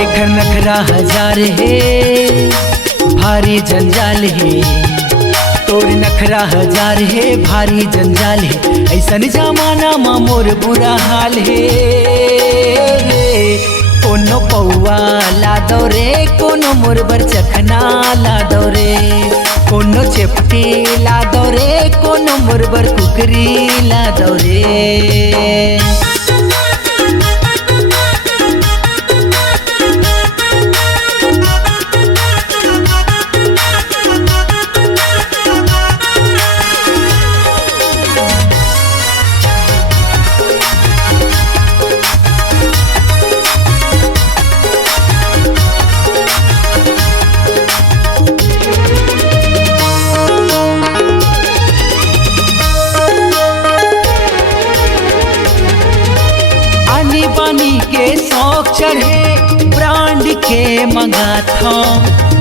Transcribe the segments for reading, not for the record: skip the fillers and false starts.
एकर नखरा हजार है भारी जंजाल है, तोर नखरा हजार है भारी जंजाल है, ऐसन जमाना मा मोर बुरा हाल है कोनो पौआ ला दो रे, कोनो मोर बर चखना ला दो रे, कोनो चेपटी ला दो रे, कोनो मोर बर कुकरी ला दो रे। पानी के शौक चढ़े ब्रांड के मंगा था,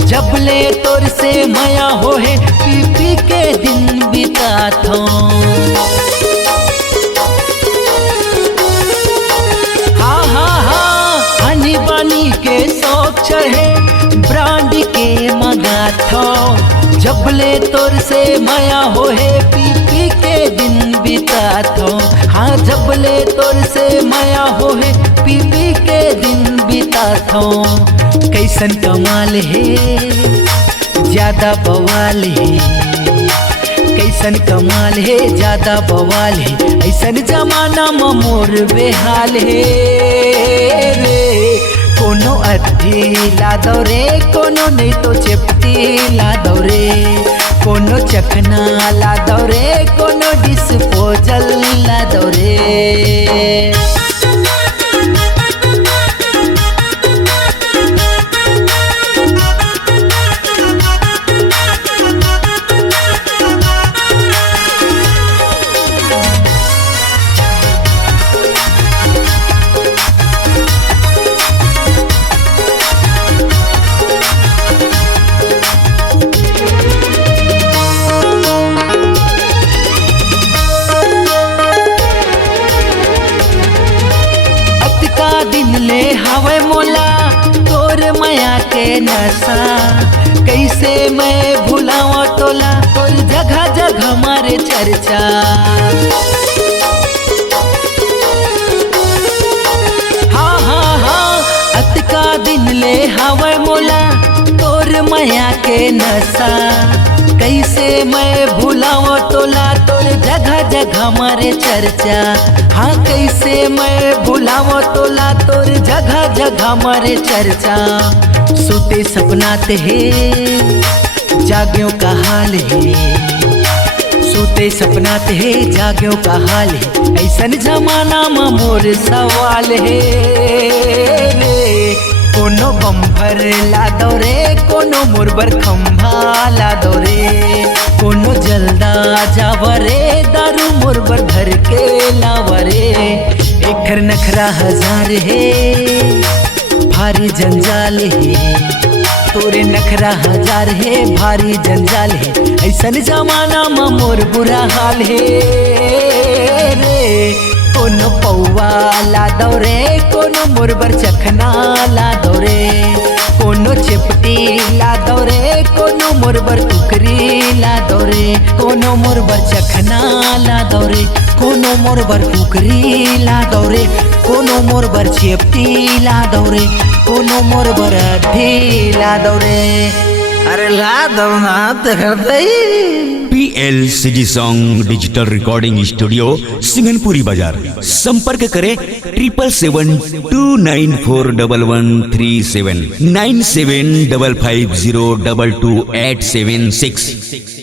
जब ले तोर से माया हो है पी पी के दिन बिता था। हाँ हाँ हाँ हनी बानी के शौक चढ़े ब्रांड के मंगा था, जब ले तोर से माया हो है पी पी के दिन बिता था। हाँ जब ले तोर से माया हो है पी पी के दिन बिता था। कैसन कमाल है ज्यादा बवाल है, कैसन कमाल है ज्यादा बवाल है, ऐसन जमाना में मोर बेहाल है रे। कोनो अर्थी ला दो रे, कोनो नहीं तो चेपटी ला दो रे, कोनो चखना ला दो रे, कोनो डिस्पोजल ला दो रे। दिन ले हवे मोला तोर माया के नशा, कैसे मैं भुलावा तोला तोर जगह जगह मारे चर्चा। हाँ हाँ हाँ अतका दिन ले हवे मोला तोर माया के नशा, कैसे मैं भुलावा तोला तोर जगह जगह मारे चर्चा। हाँ कैसे मैं भुलावा तोला तोर जगह जगह मारे चर्चा। सोते सपनाते है जाग्यों का हाल है, सोते सपनाते है जाग्यों का हाल है, ऐसन जमाना में मोर सवाल है रे। कोनो बम्फर ला दो रे, कोनो मोर बर खम्भा ला दो रे, कोनो जल्दा जावरे दारू मोर बर भर के लावरे। एकर नखरा हजार है भारी जंजाल है, तोरे नखरा हजार है भारी जंजाल है, ऐसन जमाना में मोर बुरा हाल है रे। कोनो पौआ ला दो रे, कोनो मोर बर चखना ला दो रे, कोनो चिपटी ला दो रे, कोनो मोर बर कुकरी ला दो रे, कोनो मोर बर चखना ला दो रे, कोनो मोर बर कुकरी ला दो रे, कोनो मोर बर चिपटी ला दो रे, कोनो मोर बर अधी ला दो रे। अरे ला दो ना करते PLCG song digital recording studio Singhanpuri बाजार। संपर्क करें 7772941137 9755022876।